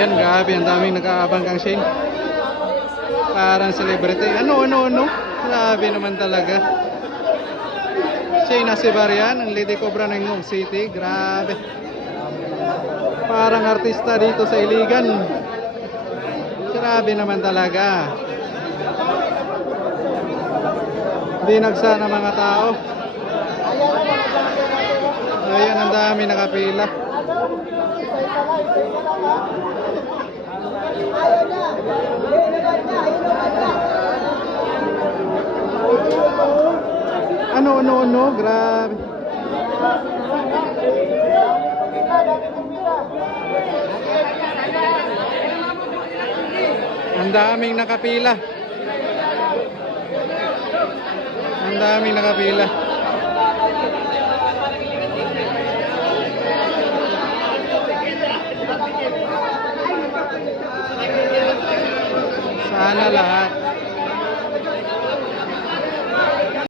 Ayan, grabe, ang daming nag-aabang kang Shane. Parang celebrity. Ano? Grabe naman talaga. Shane Acebarian, ang Lady Cobra ng Ngong City. Grabe. Parang artista dito sa Iligan. Grabe naman talaga. Dinagsa ng mga tao. Ayan, ang dami nakapila. Ano, grabe. Ang daming nakapila. Ang daming nakapila. Sana lahat.